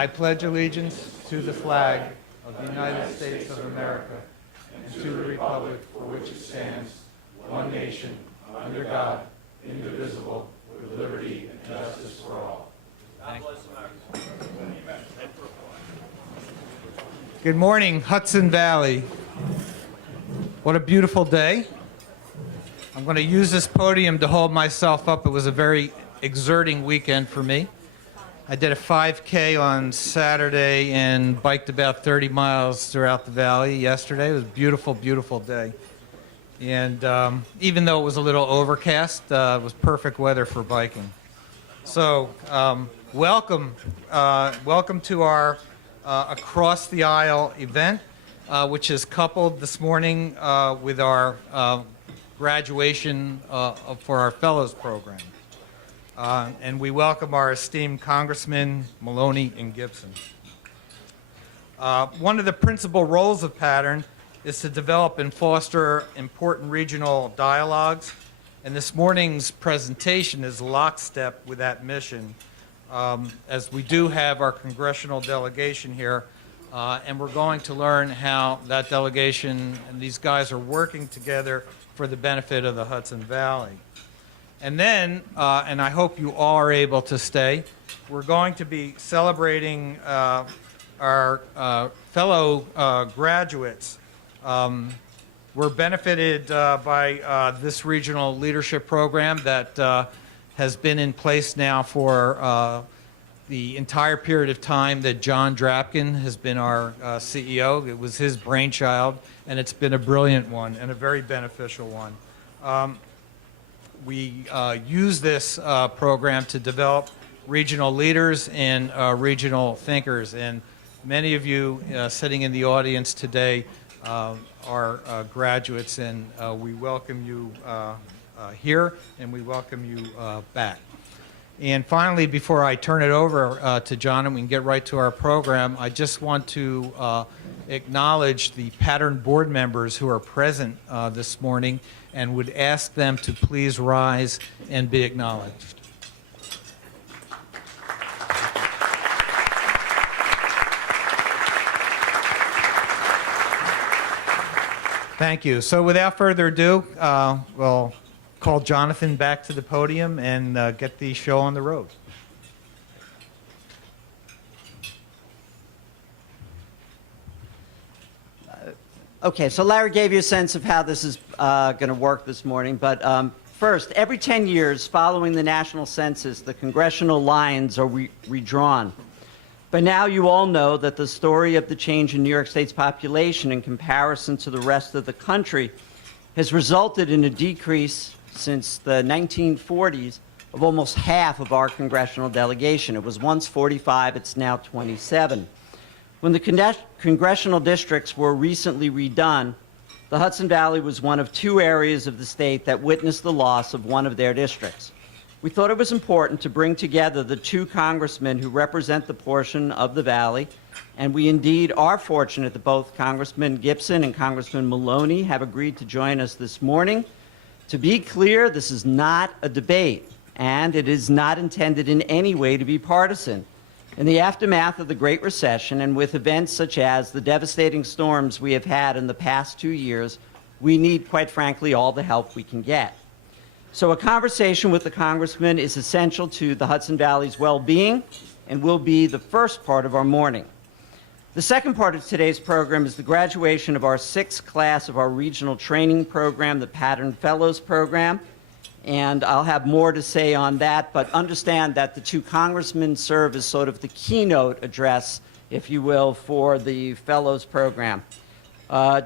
I pledge allegiance to the flag of the United States of America and to the republic for which it stands, one nation, under God, indivisible, with liberty and justice for all. God bless America. Good morning, Hudson Valley. What a beautiful day. I'm going to use this podium to hold myself up. It was a very exerting weekend for me. I did a 5K on Saturday and biked about 30 miles throughout the valley yesterday. It was a beautiful, beautiful day. And even though it was a little overcast, it was perfect weather for biking. So welcome to our Across the Aisle event, which is coupled this morning with our graduation for our Fellows Program. And we welcome our esteemed Congressmen Maloney and Gibson. One of the principal roles of Pattern is to develop and foster important regional dialogues, and this morning's presentation is lockstep with that mission, as we do have our congressional delegation here, and we're going to learn how that delegation and these guys are working together for the benefit of the Hudson Valley. And then, and I hope you all are able to stay, we're going to be celebrating our fellow graduates. We're benefited by this regional leadership program that has been in place now for the entire period of time that John Drapkin has been our CEO. It was his brainchild, and it's been a brilliant one and a very beneficial one. We use this program to develop regional leaders and regional thinkers, and many of you sitting in the audience today are graduates, and we welcome you here, and we welcome you back. And finally, before I turn it over to John and we can get right to our program, I just want to acknowledge the Pattern board members who are present this morning and would ask them to please rise and be acknowledged. Thank you. So without further ado, we'll call Jonathan back to the podium and get the show on the road. Okay, so Larry gave you a sense of how this is going to work this morning, but first, every 10 years following the national census, the congressional lines are redrawn. But now you all know that the story of the change in New York State's population in comparison to the rest of the country has resulted in a decrease since the 1940s of almost half of our congressional delegation. It was once 45, it's now 27. When the congressional districts were recently redone, the Hudson Valley was one of two areas of the state that witnessed the loss of one of their districts. We thought it was important to bring together the two congressmen who represent the portion of the valley, and we indeed are fortunate that both Congressman Gibson and Congressman Maloney have agreed to join us this morning. To be clear, this is not a debate, and it is not intended in any way to be partisan. In the aftermath of the Great Recession, and with events such as the devastating storms we have had in the past 2 years, we need, quite frankly, all the help we can get. So a conversation with the congressman is essential to the Hudson Valley's well-being and will be the first part of our morning. The second part of today's program is the graduation of our 6th class of our regional training program, the Pattern Fellows Program. And I'll have more to say on that, but understand that the two congressmen serve as sort of the keynote address, if you will, for the Fellows Program.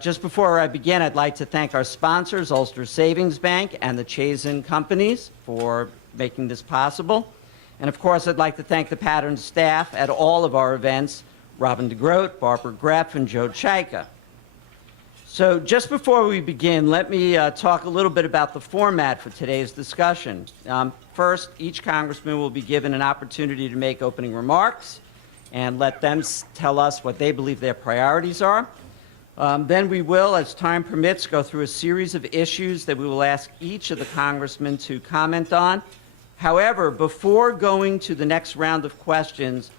Just before I begin, I'd like to thank our sponsors, Ulster Savings Bank and the Chazen Companies, for making this possible. And of course, I'd like to thank the Pattern staff at all of our events, Robin DeGroat, Barbara Greff, and Joe Chaika. So just before we begin, let me talk a little bit about the format for today's discussion. First, each congressman will be given an opportunity to make opening remarks and let them tell us what they believe their priorities are. Then we will, as time permits, go through a series of issues that we will ask each of the congressmen to comment on. However, before going to the next round of questions,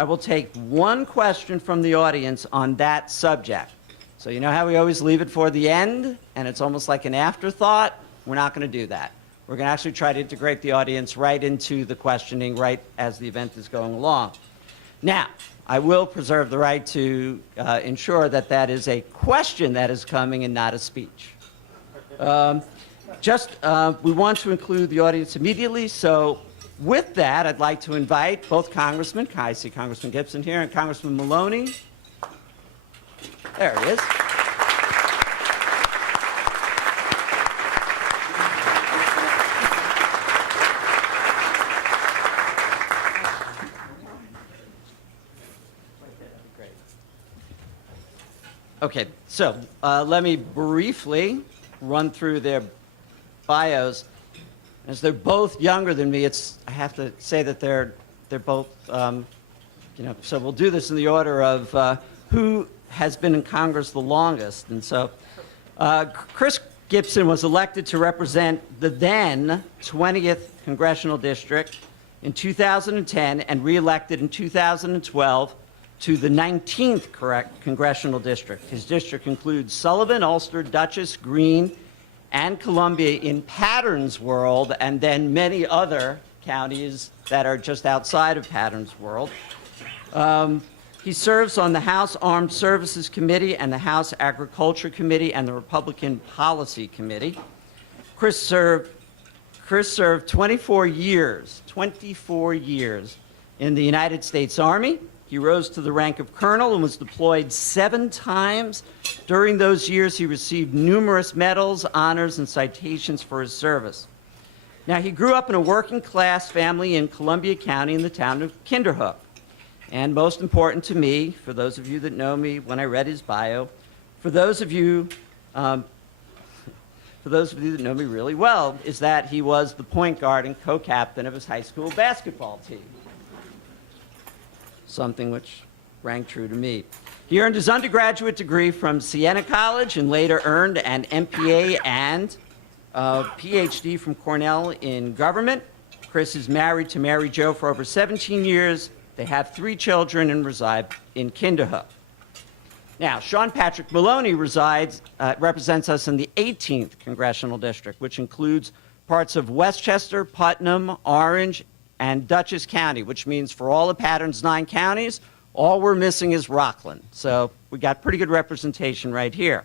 I will take one question from the audience on that subject. So you know how we always leave it for the end, and it's almost like an afterthought? We're not going to do that. We're going to actually try to integrate the audience right into the questioning right as the event is going along. Now, I will preserve the right to ensure that that is a question that is coming and not a speech. We want to include the audience immediately, so with that, I'd like to invite both congressmen. I see Congressman Gibson here and Congressman Maloney. There he is. Okay, so let me briefly run through their bios. As they're both younger than me, I have to say that they're both, so we'll do this in the order of who has been in Congress the longest. And so Chris Gibson was elected to represent the then 20th Congressional District in 2010 and reelected in 2012 to the 19th Congressional District. His district includes Sullivan, Ulster, Dutchess, Greene, and Columbia in Patterns World, and then many other counties that are just outside of Patterns World. He serves on the House Armed Services Committee and the House Agriculture Committee and the Republican Policy Committee. Chris served 24 years in the United States Army. He rose to the rank of colonel and was deployed 7 times. During those years, he received numerous medals, honors, and citations for his service. Now, he grew up in a working-class family in Columbia County in the town of Kinderhook. And most important to me, for those of you that know me when I read his bio, for those of you that know me really well, is that he was the point guard and co-captain of his high school basketball team. Something which rang true to me. He earned his undergraduate degree from Siena College and later earned an MPA and a PhD from Cornell in government. Chris is married to Mary Jo for over 17 years. They have 3 children and reside in Kinderhook. Now, Sean Patrick Maloney represents us in the 18th Congressional District, which includes parts of Westchester, Putnam, Orange, and Dutchess County, which means for all of Patterns 9 counties, all we're missing is Rockland. So we got pretty good representation right here.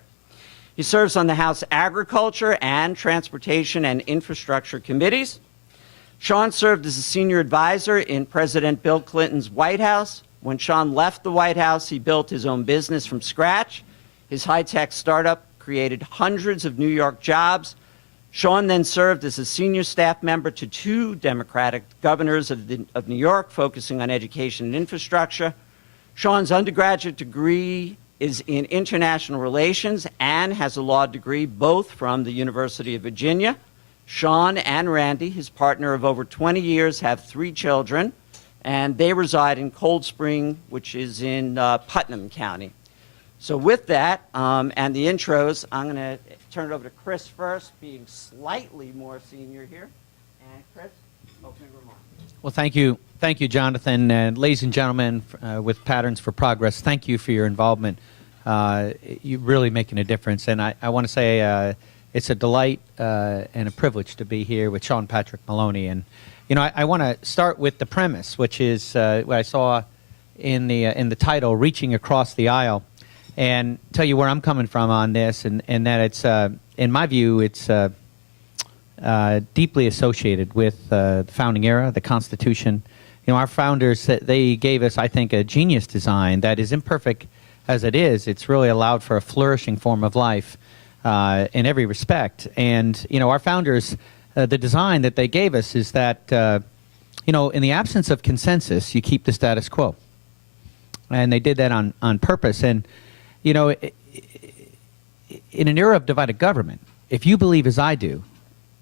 He serves on the House Agriculture and Transportation and Infrastructure Committees. Sean served as a senior advisor in President Bill Clinton's White House. When Sean left the White House, he built his own business from scratch. His high-tech startup created hundreds of New York jobs. Sean then served as a senior staff member to 2 Democratic governors of New York, focusing on education and infrastructure. Sean's undergraduate degree is in international relations and has a law degree both from the University of Virginia. Sean and Randy, his partner of over 20 years, have 3 children, and they reside in Cold Spring, which is in Putnam County. So with that and the intros, I'm going to turn it over to Chris first, being slightly more senior here. And Chris, opening remarks. Well, thank you, Jonathan. And ladies and gentlemen, with Patterns for Progress, thank you for your involvement. You're really making a difference. And I want to say it's a delight and a privilege to be here with Sean Patrick Maloney. And, I want to start with the premise, which is what I saw in the title, Reaching Across the Aisle, and tell you where I'm coming from on this, and that it's, in my view, it's deeply associated with the founding era, the Constitution. Our founders, they gave us, I think, a genius design that is imperfect as it is. It's really allowed for a flourishing form of life in every respect. And, our founders, the design that they gave us is that, in the absence of consensus, you keep the status quo. And they did that on purpose. And, in an era of divided government, if you believe, as I do,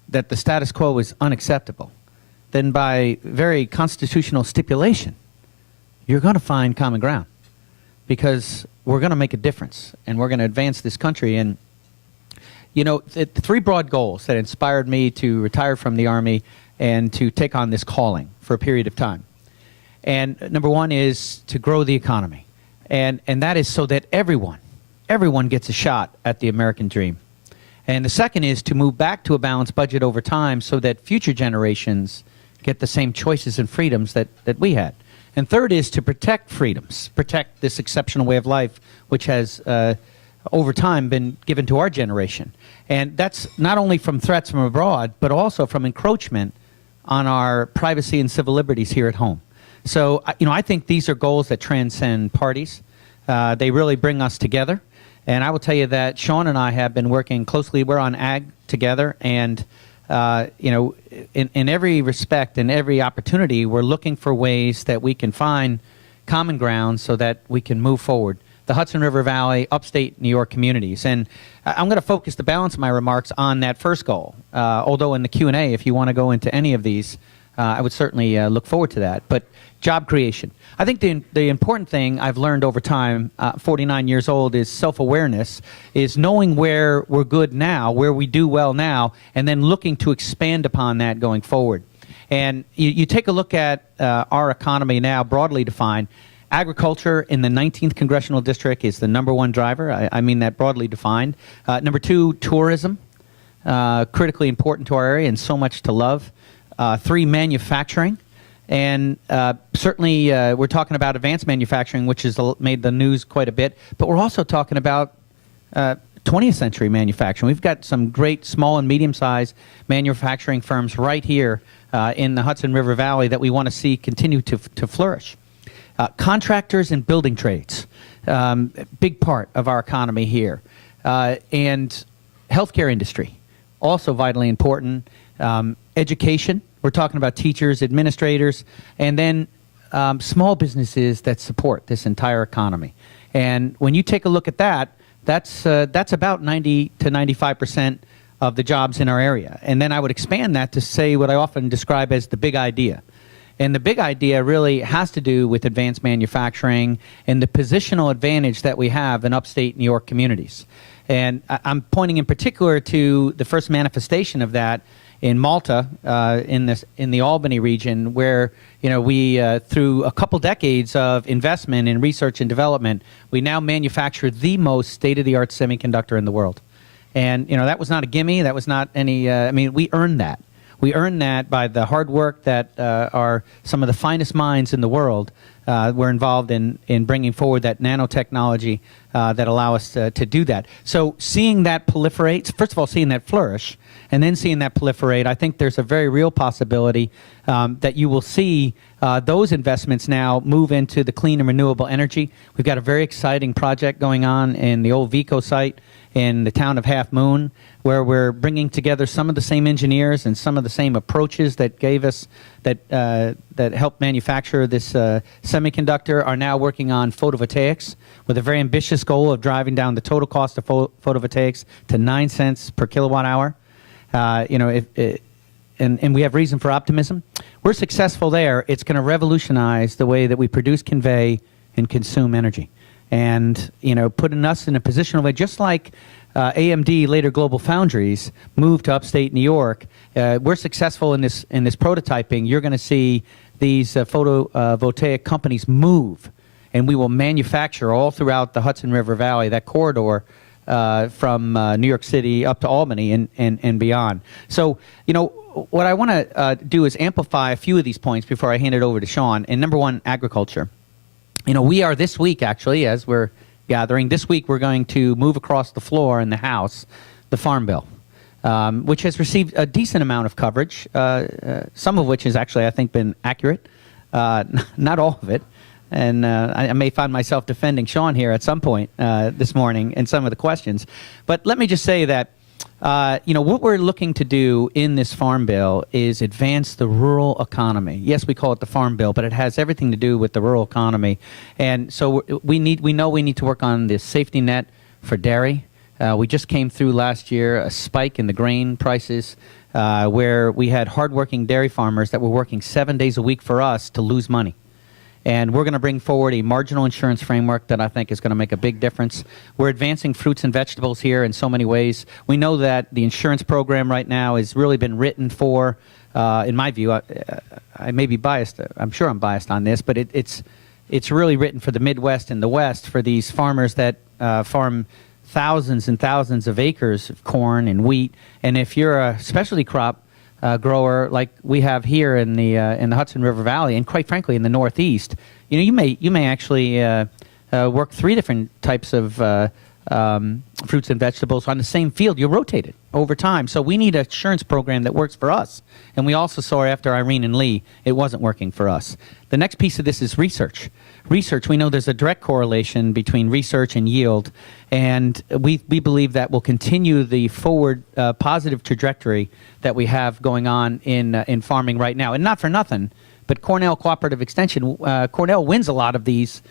that the status quo is unacceptable, then by very constitutional stipulation, you're going to find common ground, because we're going to make a difference and we're going to advance this country. And, the 3 broad goals that inspired me to retire from the Army and to take on this calling for a period of time. And number one is to grow the economy. And that is so that everyone gets a shot at the American dream. And the second is to move back to a balanced budget over time so that future generations get the same choices and freedoms that we had. And third is to protect freedoms, protect this exceptional way of life, which has over time been given to our generation. And that's not only from threats from abroad, but also from encroachment on our privacy and civil liberties here at home. So, I think these are goals that transcend parties. They really bring us together. And I will tell you that Sean and I have been working closely. We're on ag together, and in every respect, in every opportunity, we're looking for ways that we can find common ground so that we can move forward. The Hudson River Valley, upstate New York communities. And I'm going to focus the balance of my remarks on that first goal. Although in the Q&A, if you want to go into any of these, I would certainly look forward to that. But job creation. I think the important thing I've learned over time, 49 years old, is self-awareness, is knowing where we're good now, where we do well now, and then looking to expand upon that going forward. And you take a look at our economy now, broadly defined. Agriculture in the 19th Congressional District is the #1 driver. I mean that broadly defined. Number 2, tourism, critically important to our area and so much to love. 3, manufacturing. And certainly we're talking about advanced manufacturing, which has made the news quite a bit. But we're also talking about 20th century manufacturing. We've got some great small and medium-sized manufacturing firms right here in the Hudson River Valley that we want to see continue to flourish. Contractors and building trades, big part of our economy here. And healthcare industry, also vitally important. Education, we're talking about teachers, administrators, and then small businesses that support this entire economy. And when you take a look at that, that's about 90 to 95% of the jobs in our area. And then I would expand that to say what I often describe as the big idea. And the big idea really has to do with advanced manufacturing and the positional advantage that we have in upstate New York communities. And I'm pointing in particular to the first manifestation of that in Malta, in the Albany region, where we through a couple decades of investment in research and development, we now manufacture the most state-of-the-art semiconductor in the world. And that was not a gimme. That was not any. We earned that. We earned that by the hard work that are some of the finest minds in the world were involved in bringing forward that nanotechnology that allow us to do that. So seeing that proliferate, first of all, seeing that flourish, and then seeing that proliferate, I think there's a very real possibility that you will see those investments now move into the clean and renewable energy. We've got a very exciting project going on in the old Vico site in the town of Half Moon, where we're bringing together some of the same engineers and some of the same approaches that gave us, that helped manufacture this semiconductor, are now working on photovoltaics with a very ambitious goal of driving down the total cost of photovoltaics to 9 cents per kilowatt hour. And we have reason for optimism. We're successful there. It's going to revolutionize the way that we produce, convey, and consume energy. And, putting us in a positional way, just like AMD, later Global Foundries, moved to upstate New York. We're successful in this prototyping. You're going to see these photovoltaic companies move, and we will manufacture all throughout the Hudson River Valley, that corridor from New York City up to Albany and beyond. So, what I want to do is amplify a few of these points before I hand it over to Sean. And number 1, agriculture. We are this week, actually, as we're gathering, this week we're going to move across the floor in the House the Farm Bill, which has received a decent amount of coverage, some of which has actually, I think, been accurate, not all of it. And I may find myself defending Sean here at some point this morning in some of the questions. But let me just say that what we're looking to do in this Farm Bill is advance the rural economy. Yes, we call it the Farm Bill, but it has everything to do with the rural economy. And so we know we need to work on the safety net for dairy. We just came through last year a spike in the grain prices where we had hardworking dairy farmers that were working 7 days a week for us to lose money. And we're going to bring forward a marginal insurance framework that I think is going to make a big difference. We're advancing fruits and vegetables here in so many ways. We know that the insurance program right now has really been written for, in my view, I may be biased. I'm sure I'm biased on this, but it's really written for the Midwest and the West, for these farmers that farm thousands and thousands of acres of corn and wheat. And if you're a specialty crop grower like we have here in the Hudson River Valley, and quite frankly in the Northeast, you may actually work 3 different types of fruits and vegetables on the same field. You rotate it over time. So we need an assurance program that works for us. And we also saw after Irene and Lee, it wasn't working for us. The next piece of this is research. Research, we know there's a direct correlation between research and yield, and we believe that will continue the forward positive trajectory that we have going on in farming right now. And not for nothing, but Cornell Cooperative Extension, Cornell wins a lot of these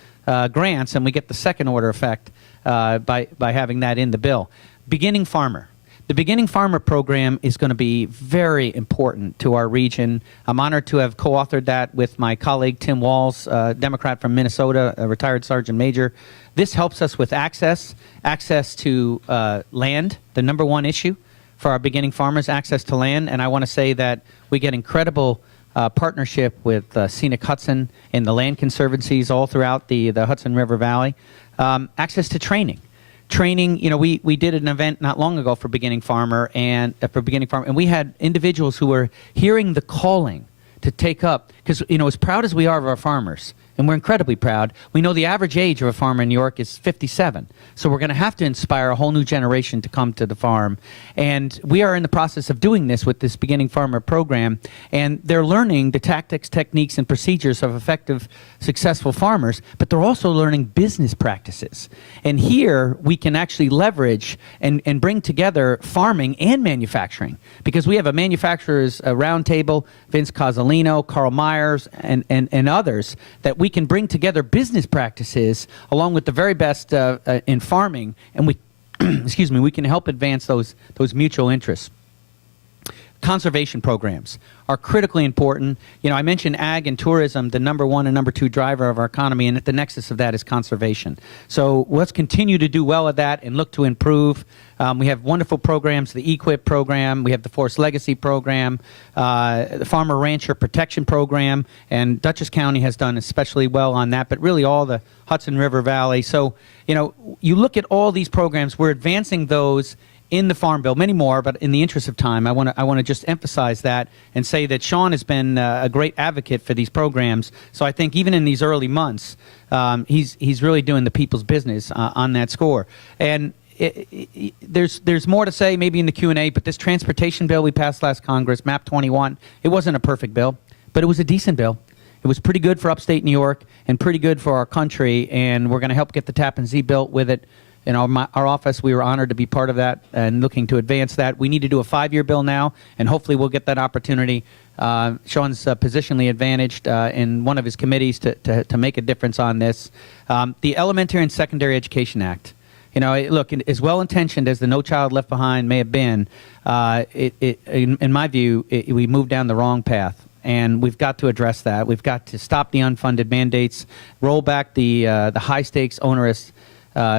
grants, and we get the second order effect by having that in the bill. Beginning Farmer. The Beginning Farmer program is going to be very important to our region. I'm honored to have co-authored that with my colleague Tim Walls, Democrat from Minnesota, a retired sergeant major. This helps us with access to land, the number one issue for our beginning farmers, access to land. And I want to say that we get incredible partnership with Scenic Hudson and the land conservancies all throughout the Hudson River Valley. Access to training. Training, we did an event not long ago for Beginning Farmer and we had individuals who were hearing the calling to take up, because as proud as we are of our farmers, and we're incredibly proud, we know the average age of a farmer in New York is 57. So we're going to have to inspire a whole new generation to come to the farm. And we are in the process of doing this with this Beginning Farmer program. And they're learning the tactics, techniques, and procedures of effective, successful farmers, but they're also learning business practices. And here we can actually leverage and bring together farming and manufacturing, because we have a manufacturers roundtable, Vince Cozzolino, Carl Myers, and others, that we can bring together business practices along with the very best in farming, and we, excuse me, we can help advance those mutual interests. Conservation programs are critically important. I mentioned ag and tourism, the number 1 and number 2 driver of our economy, and at the nexus of that is conservation. So let's continue to do well at that and look to improve. We have wonderful programs, the EQIP program, we have the Forest Legacy program, the Farmer Rancher Protection Program, and Dutchess County has done especially well on that, but really all the Hudson River Valley. So, you look at all these programs, we're advancing those in the Farm Bill, many more, but in the interest of time, I want to just emphasize that and say that Sean has been a great advocate for these programs. So I think even in these early months, he's really doing the people's business on that score. And there's more to say maybe in the Q&A, but this transportation bill we passed last Congress, MAP 21, it wasn't a perfect bill, but it was a decent bill. It was pretty good for upstate New York and pretty good for our country, and we're going to help get the Tappan Zee built with it. In our office, we were honored to be part of that and looking to advance that. We need to do a 5-year bill now, and hopefully we'll get that opportunity. Sean's positionally advantaged in one of his committees to make a difference on this. The Elementary and Secondary Education Act. Look, as well-intentioned as the No Child Left Behind may have been, in my view, we moved down the wrong path. And we've got to address that. We've got to stop the unfunded mandates, roll back the high-stakes, onerous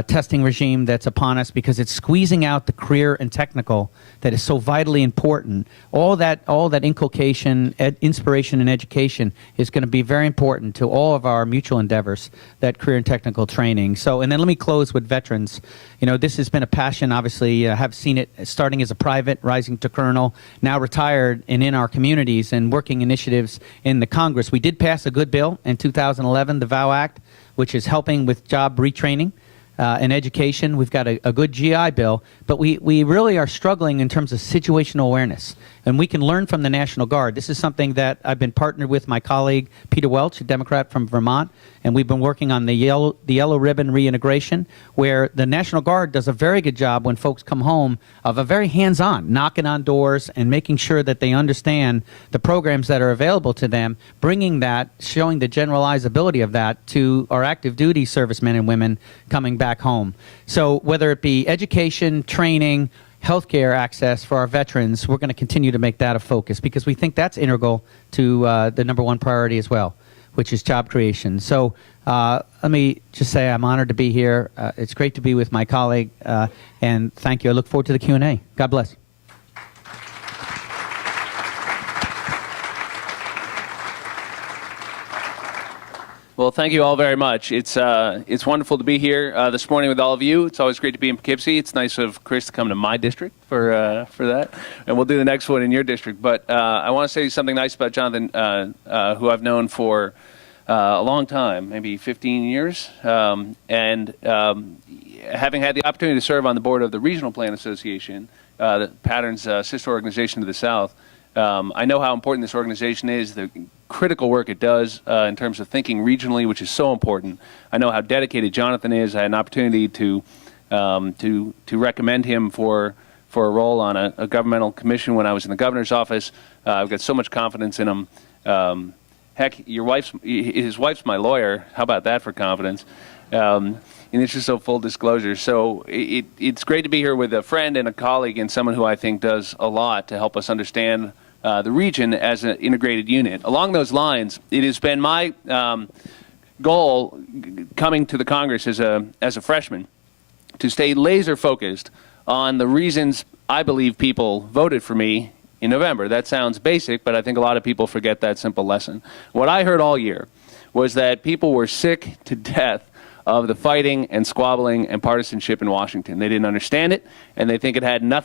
testing regime that's upon us, because it's squeezing out the career and technical that is so vitally important. All that inculcation, inspiration, and education is going to be very important to all of our mutual endeavors, that career and technical training. So, and then let me close with veterans. This has been a passion, obviously. I have seen it starting as a private, rising to colonel, now retired and in our communities and working initiatives in the Congress. We did pass a good bill in 2011, the VOW Act, which is helping with job retraining. In education, we've got a good GI bill, but we really are struggling in terms of situational awareness. And we can learn from the National Guard. This is something that I've been partnered with my colleague, Peter Welch, a Democrat from Vermont, and we've been working on the yellow ribbon reintegration, where the National Guard does a very good job when folks come home of a very hands-on, knocking on doors and making sure that they understand the programs that are available to them, bringing that, showing the generalizability of that to our active duty servicemen and women coming back home. So whether it be education, training, healthcare access for our veterans, we're going to continue to make that a focus, because we think that's integral to the number 1 priority as well, which is job creation. So let me just say I'm honored to be here. It's great to be with my colleague, and thank you. I look forward to the Q&A. God bless. Well, thank you all very much. It's wonderful to be here this morning with all of you. It's always great to be in Poughkeepsie. It's nice of Chris to come to my district for that, and we'll do the next one in your district. But I want to say something nice about Jonathan, who I've known for a long time, maybe 15 years, and having had the opportunity to serve on the board of the Regional Plan Association, Pattern's sister organization to the South. I know how important this organization is, the critical work it does in terms of thinking regionally, which is so important. I know how dedicated Jonathan is. I had an opportunity to recommend him for a role on a governmental commission when I was in the governor's office. I've got so much confidence in him. Heck, his wife's my lawyer. How about that for confidence? And it's just so full disclosure. So it's great to be here with a friend and a colleague and someone who I think does a lot to help us understand the region as an integrated unit. Along those lines, it has been my goal coming to the Congress as a freshman to stay laser focused on the reasons I believe people voted for me in November. That sounds basic, but I think a lot of people forget that simple lesson. What I heard all year was that people were sick to death of the fighting and squabbling and partisanship in Washington. They didn't understand it, and they think it had nothing